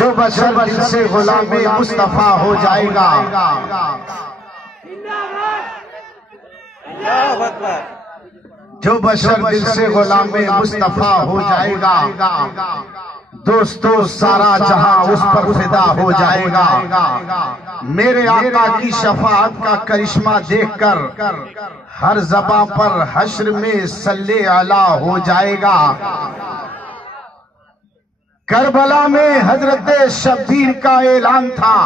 جو بشر دل سے غلام مصطفیٰ ہو جائے گا، جو بشر دل سے غلام مصطفیٰ ہو جائے گا، دوستو سارا جہاں اس پر فدا ہو جائے گا۔ میرے آقا کی شفاعت کا کرشمہ دیکھ کر ہر زباں پر حشر میں صلی علی ہو جائے گا۔ کربلا میں حضرت شبیر کا اعلان تھا،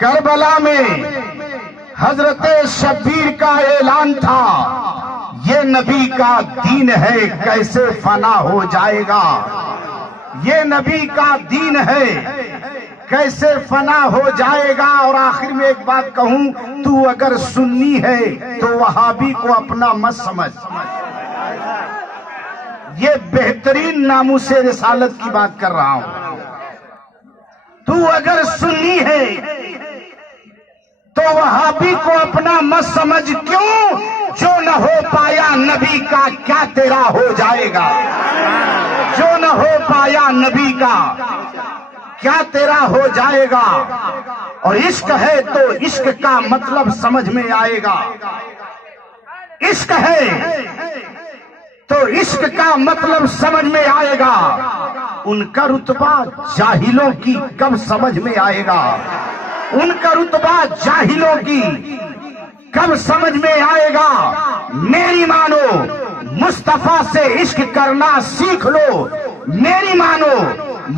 کربلا میں حضرت شبیر کا اعلان تھا، یہ نبی کا دین ہے کیسے فنا ہو جائے گا، یہ نبی کا دین ہے کیسے فنا ہو جائے گا۔ اور آخر میں ایک بات کہوں، تو اگر سنی ہے تو وہابی کو اپنا مت سمجھ، یہ بہترین ناموس رسالت کی بات کر رہا ہوں۔ تو اگر سنی ہے تو وہابی کو اپنا مت سمجھ، کیوں؟ جو نہ ہو پایا نبی کا کیا تیرا ہو جائے گا، جو نہ ہو پایا نبی کا کیا تیرا ہو جائے گا۔ اور عشق ہے تو عشق کا مطلب سمجھ میں آئے گا، عشق ہے تو عشق کا مطلب سمجھ میں آئے گا۔ ان کا رتبہ جاہلوں کی کب سمجھ میں آئے گا، ان کا رتبہ جاہلوں کی کب سمجھ میں آئے گا۔ میری مانو مصطفیٰ سے عشق کرنا سیکھ لو، میری مانو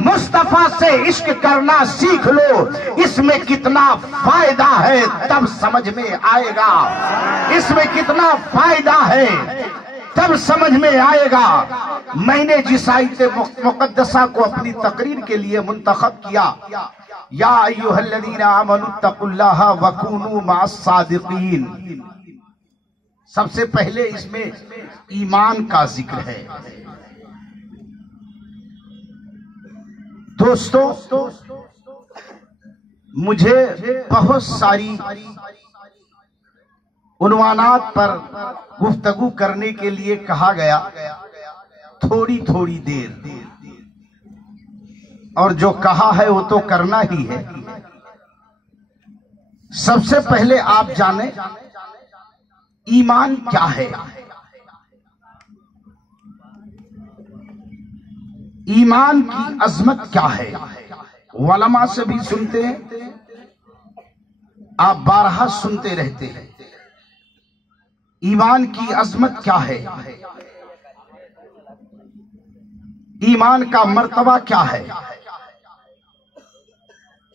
مصطفیٰ سے عشق کرنا سیکھ لو، اس میں کتنا فائدہ ہے تب سمجھ میں آئے گا، اس میں کتنا فائدہ ہے تب سمجھ میں آئے گا۔ میں نے جس آیت مقدسہ کو اپنی تقریر کے لیے منتخب کیا، یا ایھا الذین آمنوا اتقوا اللہ وکونوا مع الصادقین، سب سے پہلے اس میں ایمان کا ذکر ہے۔ دوستو مجھے بہت ساری عنوانات پر گفتگو کرنے کے لیے کہا گیا، تھوڑی تھوڑی دیر، اور جو کہا ہے وہ تو کرنا ہی ہے۔ سب سے پہلے آپ جانیں ایمان کیا ہے، ایمان کی عظمت کیا ہے۔ علماء سے بھی سنتے ہیں، آپ بارہا سنتے رہتے ہیں، ایمان کی عظمت کیا ہے، ایمان کا مرتبہ کیا ہے۔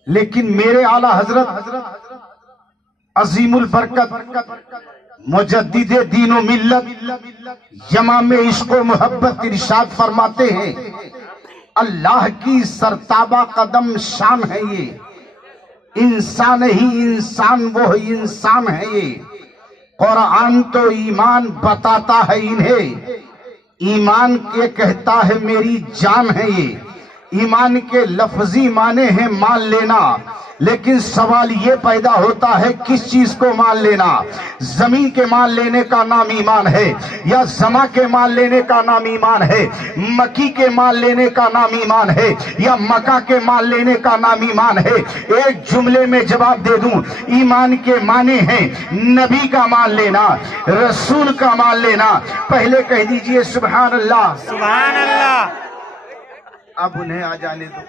لیکن میرے اعلیٰ حضرت عظیم البرکت مجدد دین و ملت امام عشق و محبت ارشاد فرماتے ہیں، اللہ کی سرتابہ قدم شان ہے یہ، انسان ہی انسان وہ انسان ہے یہ۔ قرآن تو ایمان بتاتا ہے انہیں، ایمان کے کہتا ہے میری جان ہے یہ۔ ایمان کے لفظی معنی ہیں مان لینا، لیکن سوال یہ پیدا ہوتا ہے کس چیز کو مان لینا؟ زمین کے مان لینے کا نام ایمان ہے، یا سما کے مان لینے کا نام ایمان ہے، مکی کے مان لینے کا نام ایمان ہے، یا مکہ کے مان لینے کا نام ایمان ہے؟ ایک جملے میں جواب دے دوں، ایمان کے معنی ہیں نبی کا مان لینا، رسول کا مان لینا۔ پہلے کہہ دیجئے سبحان اللہ، سبحان اللہ۔ اب انہیں آ جانے دو۔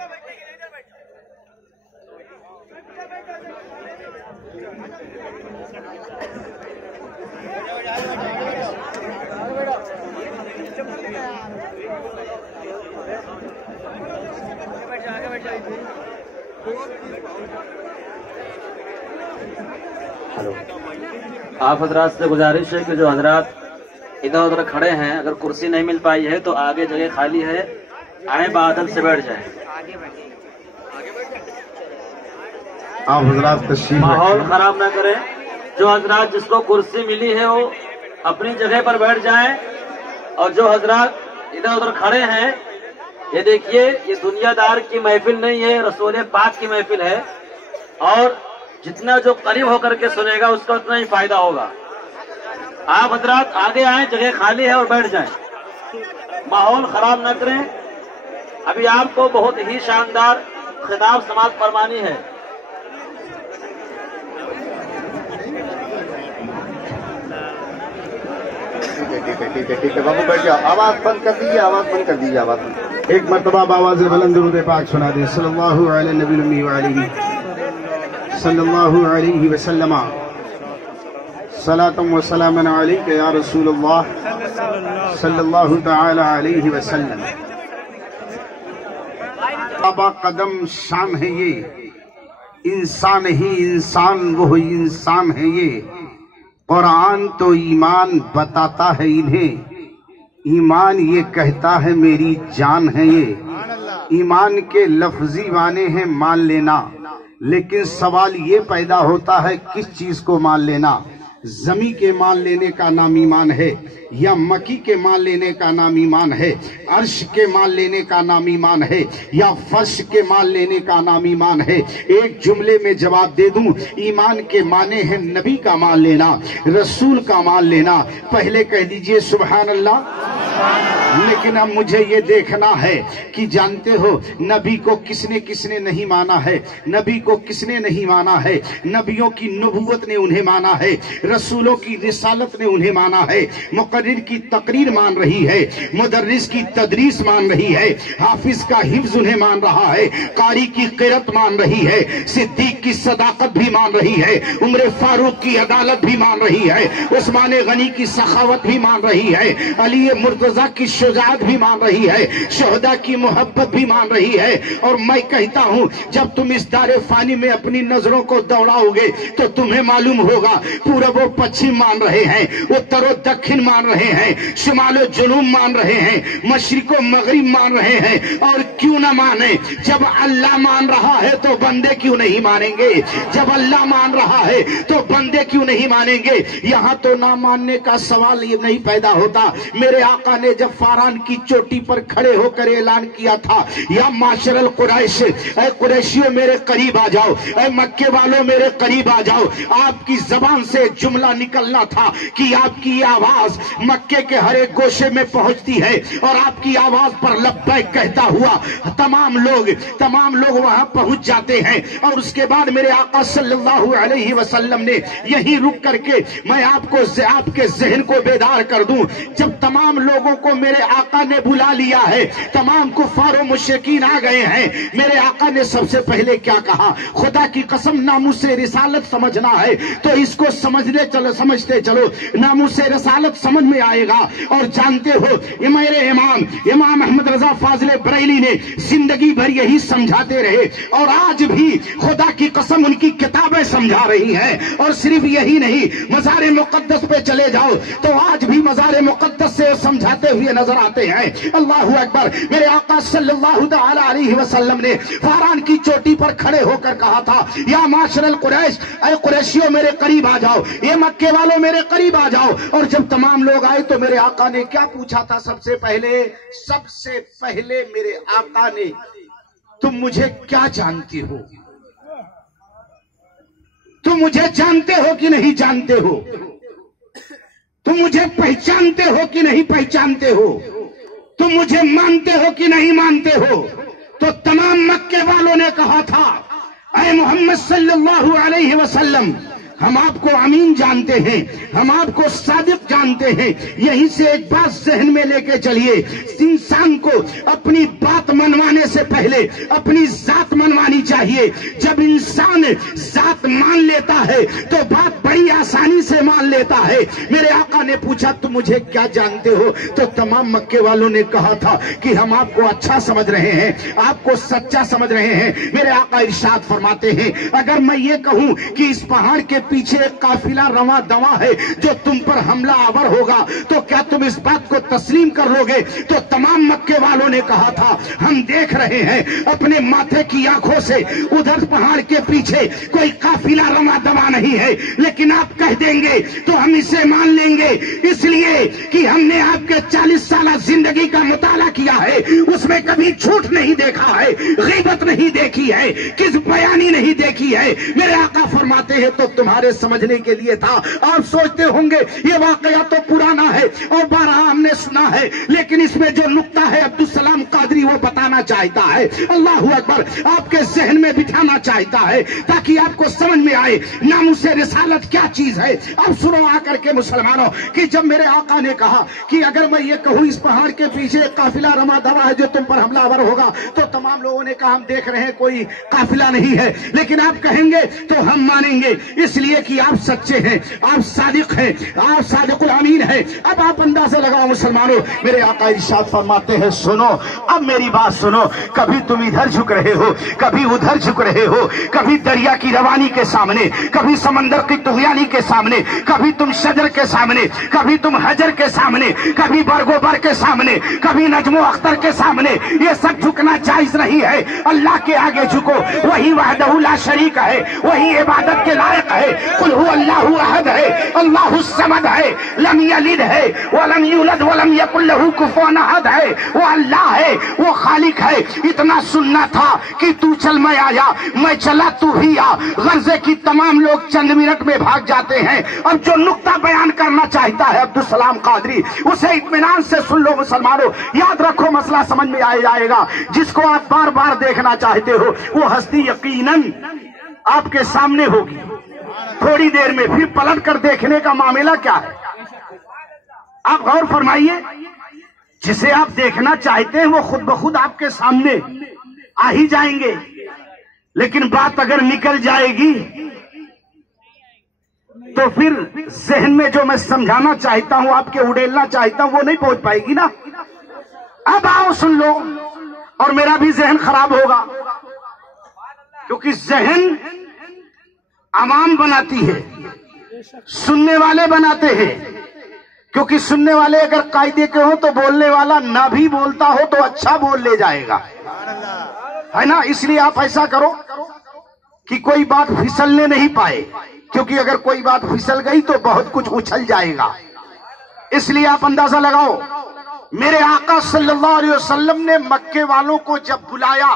آپ حضرات سے گزارش ہے کہ جو حضرات ادھر ادھر کھڑے ہیں، اگر کرسی نہیں مل پائی ہے تو آگے جگہ خالی ہے، آئیں بادل سے بیٹھ جائیں، آپ حضرات تشریف ماحول خراب نہ کریں۔ جو حضرات جس کو کرسی ملی ہے وہ اپنی جگہ پر بیٹھ جائیں، اور جو حضرات ادھر ادھر کھڑے ہیں، یہ دیکھیے یہ دنیا دار کی محفل نہیں ہے، رسول پاک کی محفل ہے، اور جتنا جو قریب ہو کر کے سنے گا اس کا اتنا ہی فائدہ ہوگا۔ آپ حضرات آگے آئیں، جگہ خالی ہے اور بیٹھ جائیں، ماحول خراب نہ کریں۔ ابھی آپ کو بہت ہی شاندار خطاب سماعت فرمانی ہے. ٹھیک ہے بابو بیٹھ جاؤ. آواز بند کر دیجیے, آواز بند کر دیجیے, آواز بند. ایک مرتبہ آواز بلند درود پاک سنا دیں. صلی اللہ علیہ نبی الامی وعلیہ صلی اللہ علیہ وسلم. صلاۃ و سلام علیک یا رسول اللہ صلی اللہ تعالی علیہ وسلم. بابا قدم شان ہے یہ, انسان ہی انسان وہ انسان ہے یہ. قرآن تو ایمان بتاتا ہے انہیں, ایمان یہ کہتا ہے میری جان ہے یہ. ایمان کے لفظی معنی ہیں مان لینا, لیکن سوال یہ پیدا ہوتا ہے کس چیز کو مان لینا. زمین کے مان لینے کا نام ایمان ہے, یا مکی کے مان لینے کا نام ایمان ہے, عرش کے مان لینے کا نام ایمان ہے, یا فرش کے مان لینے کا نام ایمان ہے. ایک جملے میں جواب دے دوں, ایمان کے معنی ہے نبی کا مان لینا, رسول کا مان لینا. پہلے کہہ دیجئے سبحان اللہ. لیکن اب مجھے یہ دیکھنا ہے کہ جانتے ہو نبی کو کس نے نہیں مانا ہے, نبی کو کس نے نہیں مانا ہے. نبیوں کی نبوت نے انہیں مانا ہے, رسولوں کی رسالت نے انہیں مانا ہے, مقرر کی تقریر مان رہی ہے, مدرس کی تدریس مان رہی ہے, حافظ کا حفظ انہیں مان رہا ہے, قاری کی قرت مان رہی ہے, صدیق کی صداقت بھی مان رہی ہے, عمر فاروق کی عدالت بھی مان رہی ہے, عثمان غنی کی سخاوت بھی مان رہی ہے, علی مرتضیٰ کی شجاعت بھی مان رہی ہے, شہداء کی محبت بھی مان رہی ہے. اور میں کہتا ہوں جب تم اس دار فانی میں اپنی نظروں کو دوڑاؤ گے تو تمہیں معلوم ہوگا پورب و پچھم مان رہے ہیں, اتر و دکھن مان رہے ہیں, شمال و جنوب مان رہے ہیں, مشرق و مغرب مان رہے ہیں. اور کیوں نہ مانے, جب اللہ مان رہا ہے تو بندے کیوں نہیں مانیں گے, جب اللہ مان رہا ہے تو بندے کیوں نہیں مانیں گے. یہاں تو نہ ماننے کا سوال یہ نہیں پیدا ہوتا. میرے آقا نے جب فاران کی چوٹی پر کھڑے ہو کر اعلان کیا تھا, یا معاشر القریش, اے قریشیوں میرے قریب آ جاؤ, اے مکے والوں میرے قریب آ جاؤ, آپ کی زبان سے جملہ نکلنا تھا کہ آپ کی آواز مکے کے ہر ایک گوشے میں پہنچتی ہے, اور آپ کی آواز پر لبیک کہتا ہوا تمام لوگ وہاں پہنچ جاتے ہیں. اور اس کے بعد میرے آقا صلی اللہ علیہ وسلم نے یہیں رک کر کے میں آپ کے ذہن کو بیدار کر دوں, جب تمام لوگوں کو میرے آقا نے بلا لیا ہے, تمام کفار و مشرکین آ گئے ہیں, میرے آقا نے سب سے پہلے کیا کہا, خدا کی قسم ناموس رسالت سمجھنا ہے تو اس کو سمجھتے چلو, ناموس رسالت سمجھ میں آئے گا. اور جانتے ہو میرے امام احمد رضا فاضل بریلی نے زندگی بھر یہی سمجھاتے رہے, اور آج بھی خدا کی قسم ان کی کتابیں سمجھا رہی ہیں. اور صرف یہی نہیں, مزار مقدس پہ چلے جاؤ تو آج بھی مزار مقدس سے سمجھاتے ہوئے نظر آتے ہیں. اللہ اکبر. میرے آقا صلی اللہ تعالی علیہ وسلم نے فاران کی چوٹی پر کھڑے ہو کر کہا تھا, یا معاشر القریش, اے قریشیوں میرے قریب آ جاؤ, یہ مکے والوں میرے قریب آ جاؤ. اور جب تمام لوگ آئے تو میرے آقا نے کیا پوچھا تھا, سب سے پہلے میرے آقا نے, تم مجھے کیا جانتے ہو, تم مجھے جانتے ہو کہ نہیں جانتے ہو, تم مجھے پہچانتے ہو کہ نہیں پہچانتے ہو, تم مجھے مانتے ہو کہ نہیں مانتے ہو. تو تمام مکے والوں نے کہا تھا, اے محمد صلی اللہ علیہ وسلم, ہم آپ کو امین جانتے ہیں, ہم آپ کو صادق جانتے ہیں. یہیں سے ایک بات ذہن میں لے کے چلیے, انسان کو اپنی بات منوانے سے پہلے اپنی ذات منوانی چاہیے. جب انسان ذات مان لیتا ہے تو بات بڑی آسانی سے مان لیتا ہے. میرے آقا نے پوچھا تم مجھے کیا جانتے ہو, تو تمام مکے والوں نے کہا تھا کہ ہم آپ کو اچھا سمجھ رہے ہیں, آپ کو سچا سمجھ رہے ہیں. میرے آقا ارشاد فرماتے ہیں, اگر میں یہ کہوں کہ اس پہاڑ کے پیچھے ایک قافلہ رواں دواں ہے جو تم پر حملہ آور ہوگا, تو کیا تم اس بات کو تسلیم کر لو گے؟ تو تمام مکے والوں نے کہا تھا, ہم دیکھ رہے ہیں اپنے ماتھے کی آنکھوں سے ادھر پہاڑ کے پیچھے کوئی قافلہ رواں دواں نہیں ہے, لیکن آپ کہہ دیں گے تو ہم اسے مان لیں گے, اس لیے کہ ہم نے آپ کے 40 سالہ زندگی کا مطالعہ کیا ہے, اس میں کبھی جھوٹ نہیں دیکھا ہے, غیبت نہیں دیکھی ہے, کذب بیانی نہیں دیکھی ہے. میرے آقا فرماتے ہیں تو تمہارے سمجھنے کے لیے تھا. آپ سوچتے ہوں گے یہ واقعہ تو پرانا ہے اور بارہا ہم نے سنا ہے, لیکن اس میں جو نقطہ ہے عبدالسلام قادری قادری وہ بتانا چاہتا ہے، اللہ اکبر، آپ کے ذہن میں بٹھانا چاہتا ہے تاکہ آپ کو سمجھ میں آئے ناموس رسالت کیا چیز ہے۔ اب سنو آ کر کے مسلمانوں کہ جب میرے آقا نے کہا کہ اگر میں یہ کہوں اس پہاڑ کے پیچھے ایک قافلہ رما دوا ہے جو تم پر حملہ آور ہوگا، تو تمام لوگوں نے کہا ہم دیکھ رہے ہیں کوئی قافلہ نہیں ہے، لیکن آپ کہیں گے تو ہم مانیں گے، اس لیے کہ آپ سچے ہیں، آپ صادق ہیں، آپ صادق الامین ہیں۔ اب آپ اندازہ لگاؤ مسلمانوں، میرے آقا ارشاد فرماتے ہیں سنو، اب میری بات سنو، کبھی تم ادھر جھک رہے ہو، کبھی ادھر جھک رہے ہو، کبھی دریا کی روانی کے سامنے، کبھی سمندر کی طغیانی کے سامنے، کبھی تم شجر کے سامنے، کبھی تم حجر کے سامنے، کبھی برگ و بر کے سامنے، کبھی نجم و اختر کے سامنے، یہ سب جھکنا جائز نہیں ہے۔ اللہ کے آگے جھکو، وہی وحدہ لا شریک ہے، وہی عبادت کے لائق ہے۔ قل هو اللہ احد ہے، اللہ الصمد ہے، لم یلد ہے ولم یولد ولم یکن لہ کفوا احد ہے، وہ اللہ ہے، وہ خالق ہے۔ اتنا سننا تھا کہ تو چل میں آیا، میں چلا تو بھی آ، غرضے کی تمام لوگ چند منٹ میں بھاگ جاتے ہیں۔ اب جو نقطہ بیان کرنا چاہتا ہے عبدالسلام قادری، اسے اطمینان سے سن لو مسلمانوں، یاد رکھو مسئلہ سمجھ میں آ جائے گا۔ جس کو آپ بار بار دیکھنا چاہتے ہو وہ ہستی یقیناً آپ کے سامنے ہوگی تھوڑی دیر میں، پھر پلٹ کر دیکھنے کا معاملہ کیا ہے؟ آپ غور فرمائیے، جسے آپ دیکھنا چاہتے ہیں وہ خود بخود آپ کے سامنے آ ہی جائیں گے، لیکن بات اگر نکل جائے گی تو پھر ذہن میں جو میں سمجھانا چاہتا ہوں، آپ کے اڑیلنا چاہتا ہوں، وہ نہیں پہنچ پائے گی نا۔ اب آؤ سن لو، اور میرا بھی ذہن خراب ہوگا، کیونکہ ذہن عوام بناتی ہے، سننے والے بناتے ہیں، کیونکہ سننے والے اگر قاعدے کے ہوں تو بولنے والا نہ بھی بولتا ہو تو اچھا بول لے جائے گا، ہے نا؟ اس لیے آپ ایسا کرو کہ کوئی بات پھسلنے نہیں پائے، کیونکہ اگر کوئی بات پھسل گئی تو بہت کچھ اچھل جائے گا۔ اس لیے آپ اندازہ لگاؤ، میرے آقا صلی اللہ علیہ وسلم نے مکے والوں کو جب بلایا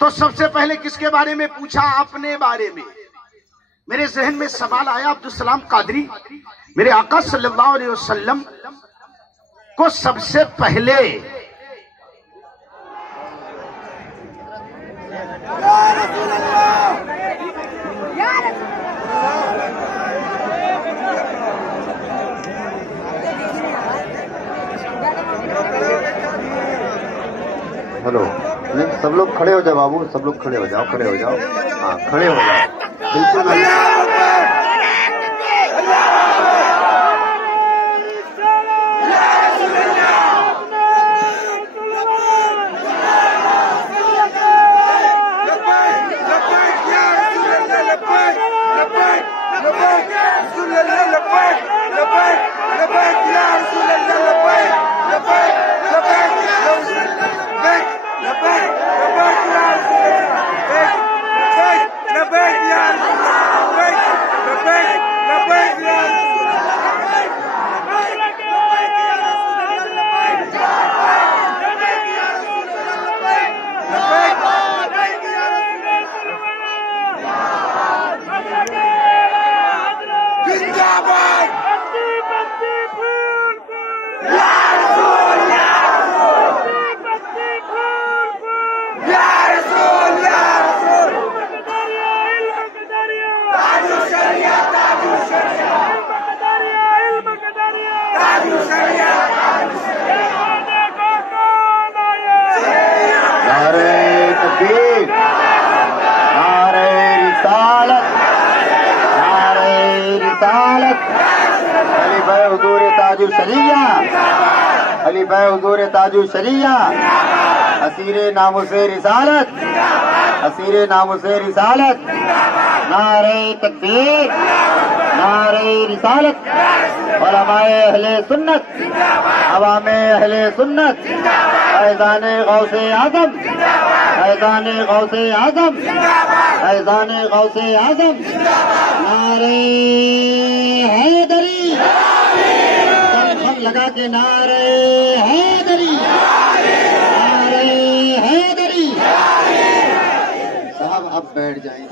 تو سب سے پہلے کس کے بارے میں پوچھا؟ اپنے بارے میں۔ میرے ذہن میں سوال آیا عبدالسلام قادری، میرے آقا صلی اللہ علیہ وسلم کو سب سے پہلے ہلو، سب لوگ کھڑے ہو جاؤ بابو، سب لوگ کھڑے ہو جاؤ، کھڑے ہو جاؤ، ہاں کھڑے ہو جاؤ، بالکل۔ خلیفہ حضور تاج الشریعہ، اسیر ناموس رسالت، اسیر ناموس رسالت، نعرہ تکبیر، نعرہ رسالت، علماء اہل سنت، عوام اہل سنت، فیضان غوث اعظم، فیضان غوث اعظم، فیضان غوث اعظم، نعرہ حیدری، لگا کے نعرہ حیدری، نعرہ حیدری۔ صاحب اب بیٹھ جائیں۔